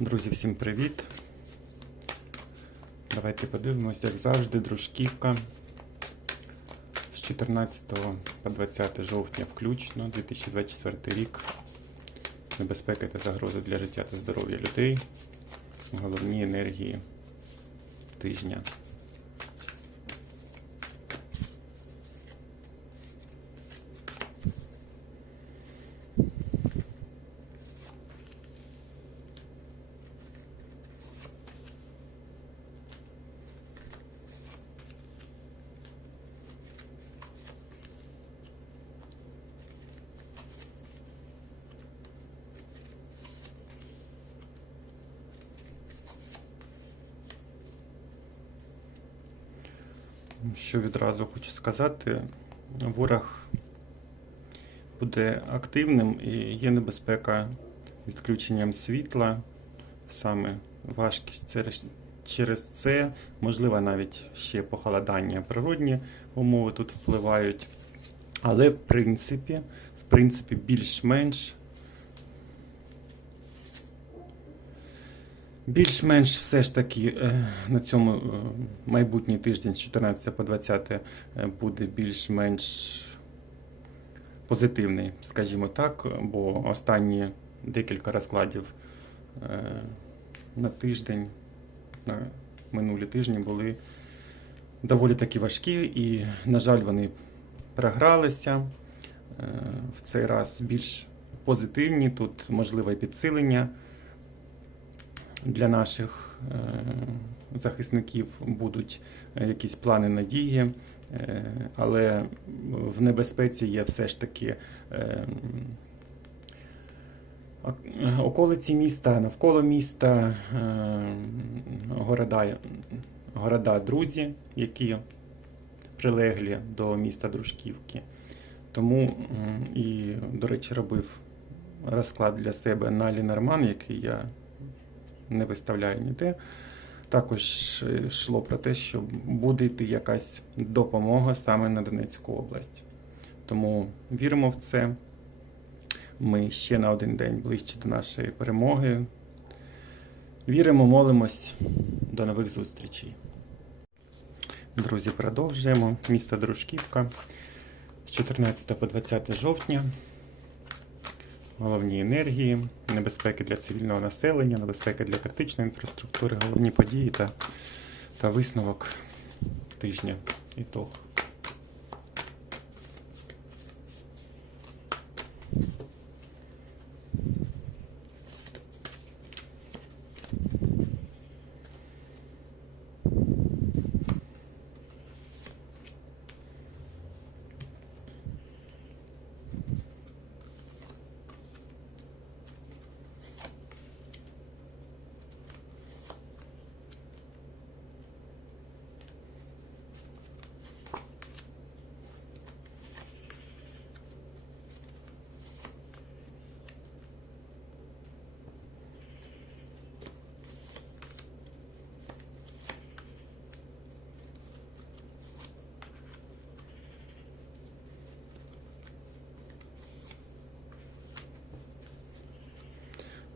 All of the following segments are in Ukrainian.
Друзі, всім привіт! Давайте подивимось, як завжди, дружківка з 14 по 20 жовтня включно 2024 рік. Небезпеки та загрози для життя та здоров'я людей. Головні енергії тижня. Що відразу хочу сказати, ворог буде активним і є небезпека відключенням світла, саме важкість через, це, можливо, навіть ще похолодання природні умови тут впливають. Але в принципі, в принципі, більш-менш Більш-менш все ж таки е, на цьому е, майбутній тиждень з 14 по 20 е, буде більш-менш позитивний, скажімо так, бо останні декілька розкладів на тиждень, на минулі тижні були доволі таки важкі, і, на жаль, вони програлися. В цей раз більш позитивні, тут можливе підсилення для наших е, захисників будуть е, якісь плани надії, е, але в небезпеці є все ж таки околиці міста, навколо міста, города, города друзі, які прилеглі до міста Дружківки. Тому і, до речі, робив розклад для себе на Лінерман, який я не виставляю ніде. Також йшло про те, що буде йти якась допомога саме на Донецьку область. Тому віримо в це. Ми ще на один день ближче до нашої перемоги. Віримо, молимось. До нових зустрічей. Друзі, продовжуємо. Місто Дружківка з 14 по 20 жовтня. Головні енергії, небезпеки для цивільного населення, небезпеки для критичної інфраструктури, головні події та, та висновок тижня. Ітог.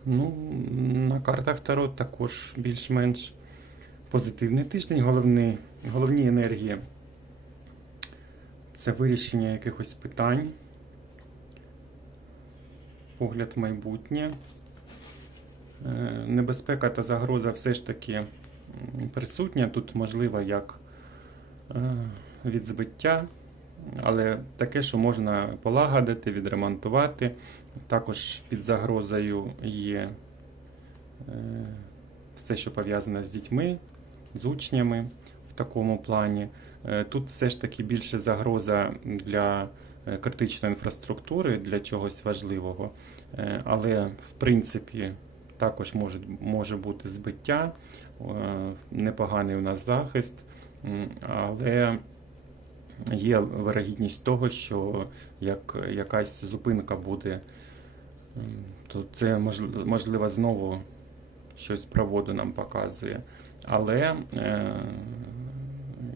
Ну, на картах Таро також більш-менш позитивний тиждень. Головні, головні енергії це вирішення якихось питань, погляд в майбутнє. Е, Небезпека та загроза все ж таки присутня. Тут можливо як е, від збиття, але таке, що можна полагодити, відремонтувати. Також під загрозою є е, все, що пов'язане з дітьми, з учнями в такому плані. Е, Тут все ж таки більше загроза для е, критичної інфраструктури, для чогось важливого. Але в принципі також може, може бути збиття, непоганий у нас захист, але є вирогідність того, що як якась зупинка буде, то це можливо знову щось про воду нам показує. Але е,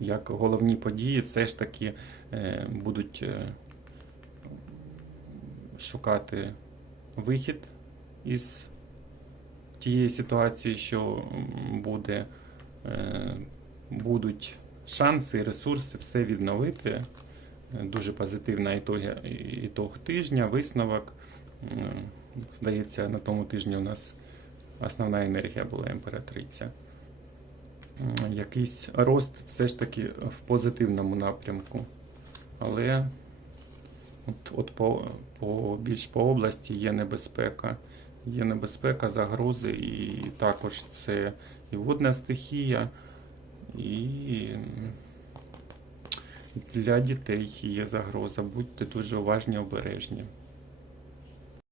як головні події все ж таки е, будуть е, шукати вихід із тієї ситуації, що буде, будуть шанси ресурси все відновити. Дуже позитивна ітог тижня, висновок. Здається, на тому тижні у нас основна енергія була імператриця. Якийсь рост все ж таки в позитивному напрямку. Але от, от по, по, більш по області є небезпека. Є небезпека, загрози, і також це і водна стихія, і для дітей є загроза. Будьте дуже уважні, обережні.